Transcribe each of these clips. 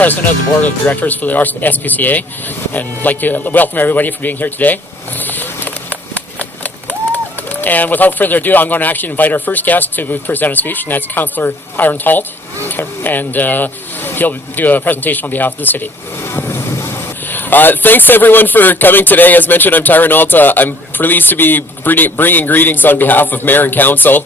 president of the board of directors for the SPCA, and like to welcome everybody for being here today. And without further ado, I'm going to actually invite our first guest to present a speech, and that's Councillor Hiram Talt, and he'll do a presentation on behalf of the city. Thanks everyone for coming today. As mentioned, I'm Tyron Alta. I'm pleased to be bringing greetings on behalf of Mayor and Council.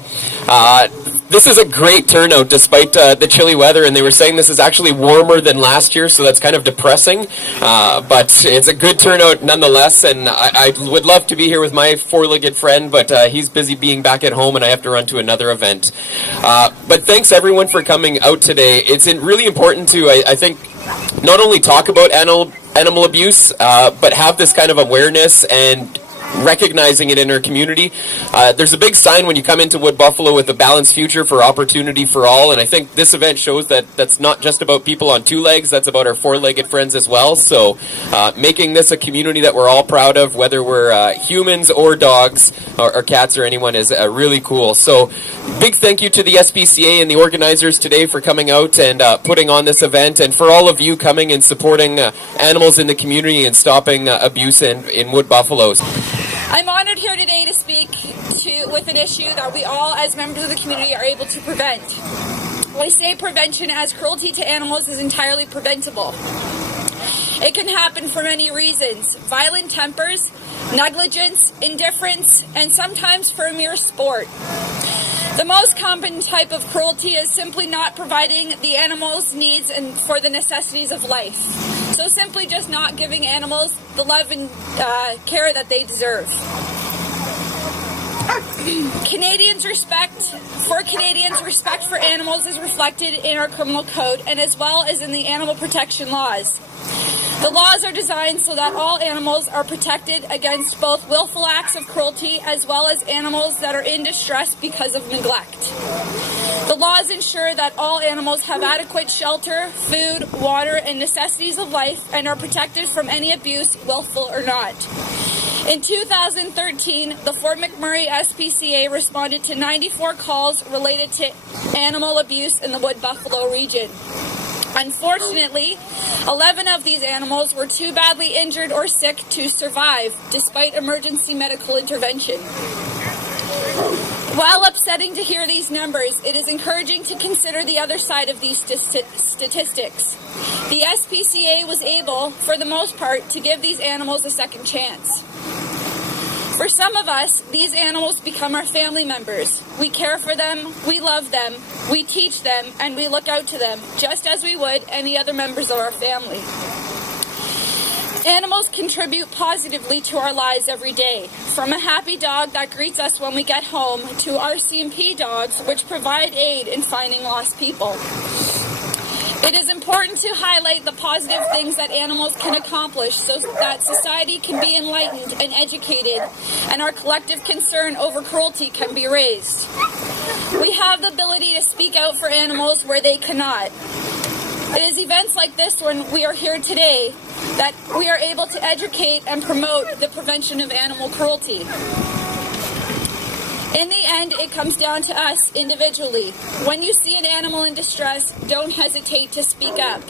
This is a great turnout despite the chilly weather, and they were saying this is actually warmer than last year, so that's kind of depressing. But it's a good turnout nonetheless, and I would love to be here with my four-legged friend, but he's busy being back at home, and I have to run to another event. But thanks everyone for coming out today. It's really important to, I think, not only talk about animal abuse, but have this kind of awareness and recognizing it in our community. There's a big sign when you come into Wood Buffalo with a balanced future for opportunity for all, and I think this event shows that that's not just about people on two legs, that's about our four-legged friends as well. So making this a community that we're all proud of, whether we're humans or dogs or cats or anyone, is really cool. So big thank you to the SPCA and the organizers today for coming out and putting on this event, and for all of you coming and supporting animals in the community and stopping abuse in Wood Buffalo. I'm honored here today to speak with an issue that we all, as members of the community, are able to prevent. I say prevention as cruelty to animals is entirely preventable. It can happen for many reasons: violent tempers, negligence, indifference, and sometimes for a mere sport. The most common type of cruelty is simply not providing the animal's needs and for the necessities of life. So simply just not giving animals the love and care that they deserve. Canadians' respect for animals is reflected in our criminal code and as well as in the animal protection laws. The laws are designed so that all animals are protected against both willful acts of cruelty as well as animals that are in distress because of neglect. The laws ensure that all animals have adequate shelter, food, water, and necessities of life and are protected from any abuse, willful or not. In 2013, the Fort McMurray SPCA responded to 94 calls related to animal abuse in the Wood Buffalo region. Unfortunately, 11 of these animals were too badly injured or sick to survive, despite emergency medical intervention. While upsetting to hear these numbers, it is encouraging to consider the other side of these statistics. The SPCA was able, for the most part, to give these animals a second chance. For some of us, these animals become our family members. We care for them, we love them, we teach them, and we look out to them, just as we would any other members of our family. Animals contribute positively to our lives every day, from a happy dog that greets us when we get home to our C&P dogs, which provide aid in finding lost people. It is important to highlight the positive things that animals can accomplish so that society can be enlightened and educated, and our collective concern over cruelty can be raised. We have the ability to speak out for animals where they cannot. It is events like this one we are here today that we are able to educate and promote the prevention of animal cruelty. In the end, it comes down to us individually. When you see an animal in distress, don't hesitate to speak up.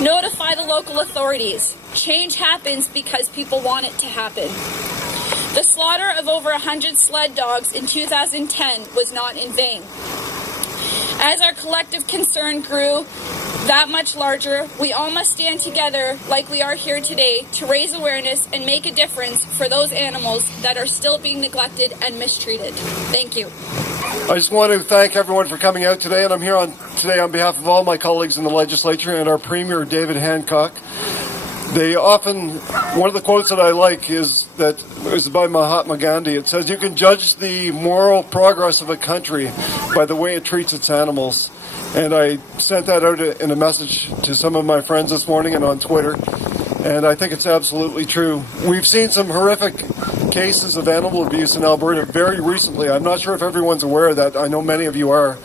Notify the local authorities. Change happens because people want it to happen. The slaughter of over 100 sled dogs in 2010 was not in vain. As our collective concern grew that much larger, we all must stand together like we are here today to raise awareness and make a difference for those animals that are still being neglected and mistreated. Thank you. I just want to thank everyone for coming out today, and I'm here today on behalf of all my colleagues in the legislature and our Premier, David Hancock. One of the quotes that I like is by Mahatma Gandhi. It says, "You can judge the moral progress of a country by the way it treats its animals." And I sent that out in a message to some of my friends this morning and on Twitter, and I think it's absolutely true. We've seen some horrific cases of animal abuse in Alberta very recently. I'm not sure if everyone's aware of that. I know many of you are.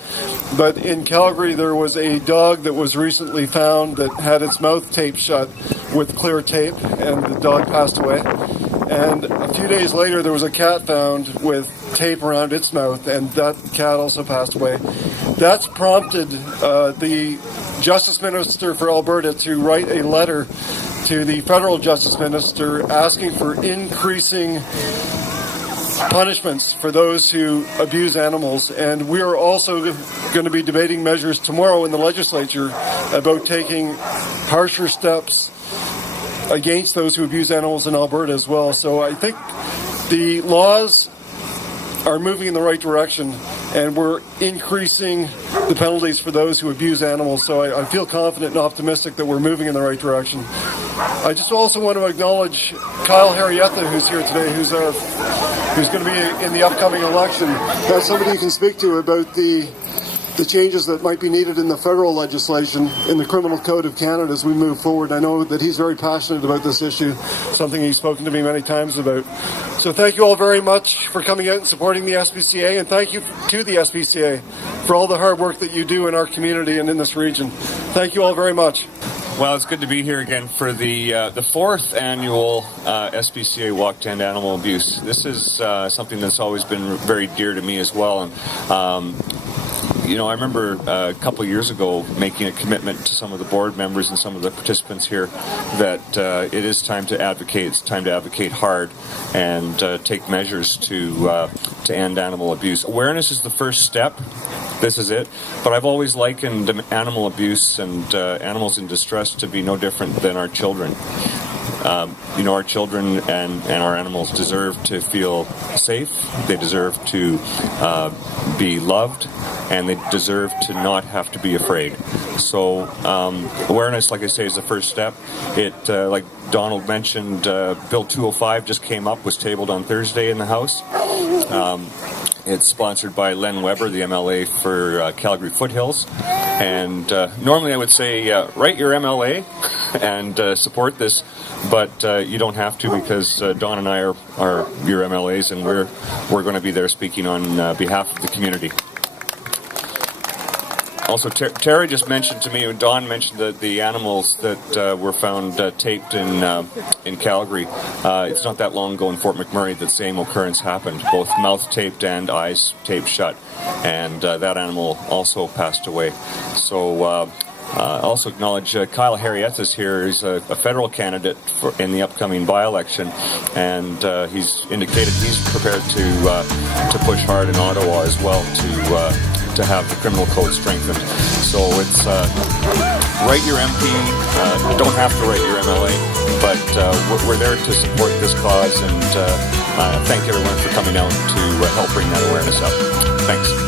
But in Calgary, there was a dog that was recently found that had its mouth taped shut with clear tape, and the dog passed away. And a few days later, there was a cat found with tape around its mouth, and that cat also passed away. That's prompted the Justice Minister for Alberta to write a letter to the Federal Justice Minister asking for increasing punishments for those who abuse animals. And we are also going to be debating measures tomorrow in the legislature about taking harsher steps against those who abuse animals in Alberta as well. So I think the laws are moving in the right direction, and we're increasing the penalties for those who abuse animals. So I feel confident and optimistic that we're moving in the right direction. I just also want to acknowledge Kyle Harrietta, who's here today, who's going to be in the upcoming election. That's somebody you can speak to about the changes that might be needed in the federal legislation in the Criminal Code of Canada as we move forward. I know that he's very passionate about this issue, something he's spoken to me many times about. So thank you all very much for coming out and supporting the SPCA, and thank you to the SPCA for all the hard work that you do in our community and in this region. Thank you all very much. Well, it's good to be here again for the fourth annual SPCA Walk to End Animal Abuse. This is something that's always been very dear to me as well. And I remember a couple of years ago making a commitment to some of the board members and some of the participants here that it is time to advocate. It's time to advocate hard and take measures to end animal abuse. Awareness is the first step. This is it. But I've always likened animal abuse and animals in distress to be no different than our children. Our children and our animals deserve to feel safe. They deserve to be loved, and they deserve to not have to be afraid. So awareness, like I say, is the first step. It, like Donald mentioned, Bill 205 just came up, was tabled on Thursday in the House. It's sponsored by Len Weber, the MLA for Calgary Foothills. And normally I would say write your MLA and support this, but you don't have to, because Don and I are your MLAs, and we're going to be there speaking on behalf of the community. Also, Terry just mentioned to me, Don mentioned the animals that were found taped in Calgary. It's not that long ago in Fort McMurray that the same occurrence happened, both mouth taped and eyes taped shut, and that animal also passed away. So also acknowledge Kyle Harrietta's here. He's a federal candidate in the upcoming by-election, and he's indicated he's prepared to push hard in Ottawa as well to have the criminal code strengthened. So it's write your MP, don't have to write your MLA, but we're there to support this cause, and thank everyone for coming out to help bring that awareness up. Thanks.